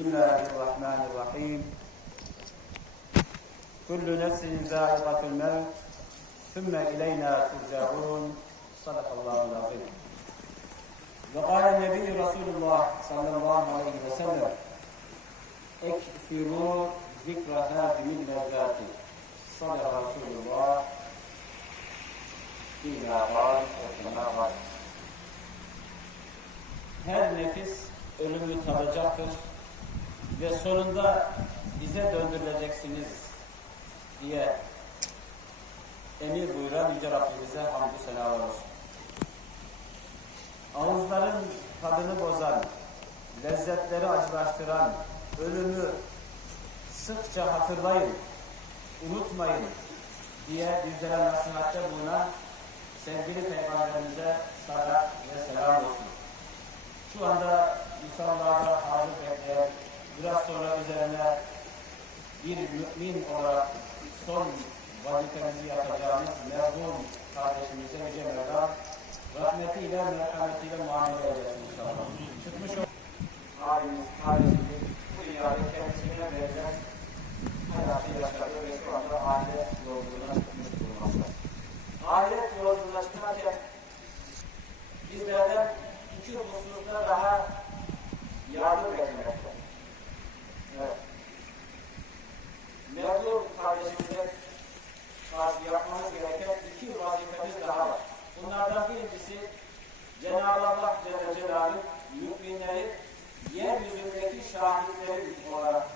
Bismillahirrahmanirrahim. Kullu nefsin zâikatul mevt, sümme ileyna turca'un. Sadakallahu lazim. Ve kâle nebiyyü Resulullah sallallahu aleyhi ve sellem, ekfirû zikra hâdimin mevzâti. Sadaka Resulullah, bînâ kâl, ekmâ kâl. Her nefis ölümü tadacaktır ve sonunda bize döndürüleceksiniz diye emir buyuran Yüce Rabbimize hamdü senalar olsun. Ağızların tadını bozan, lezzetleri acılaştıran ölümü sıkça hatırlayın, unutmayın diye bizlere nasihatte bulunan sevgili Peygamberimize bir mümin olarak son vazifemizi yapacağımız merhum kardeşimize Yüce Mevlam rahmetiyle, merhametiyle muamele eylesin inşallah. Çıkmış o halimiz, kardeşimiz bu dünyada kendisine verilen hayatı yaşadığı ve şu anda ahiret yolculuğuna çıkmış bulunmakta. Ahiret yolculuğuna bizlerden iki hususta daha yardım beklemekte. Bunlardan birincisi Cenab-ı Allah Celle Celaluhu müminleri yeryüzündeki şahitleri olarak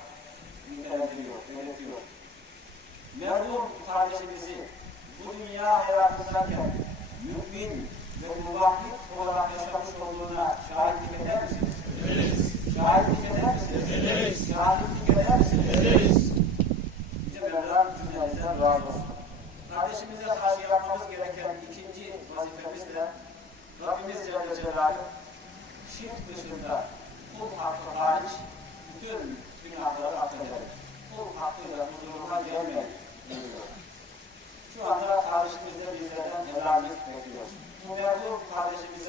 nitelendiriyor, belirtiyor. Merhum kardeşimizi bu dünya hayatındayken mümin ve muvahhid olarak yaşamış olduğuna Celaluhu şirk dışında kul hakkı hariç bütün günahları affeder. Kul hakkıyla huzuruna gelmeyin diyor. Şu anda kardeşimizde bizlerden helallik bekliyor. Bu merhum kardeşimize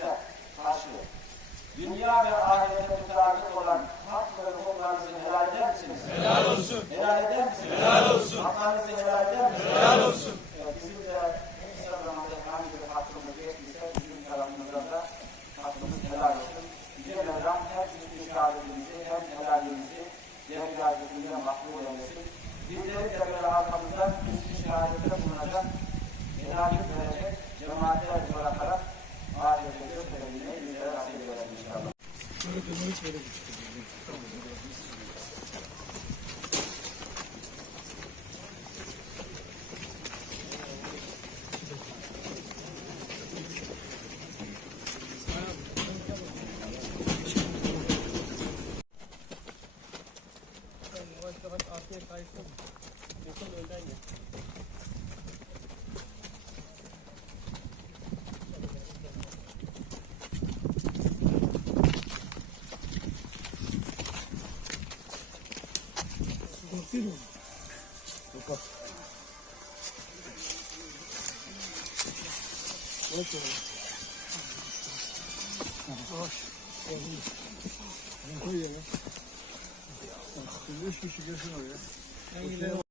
bizim şehadetimizi, hem helalimizi cevheriyetinden makbul eylesin. Bizleri de böyle arkamızdan üstü şehadete bulunacak, helallik verecek cemaatler bırakarak ahirete gösterebilmeyi bizlere nasip eylesin inşallah. Üç kişi 多久了？好、嗯，可、嗯、以，可、嗯、以，我随时随地。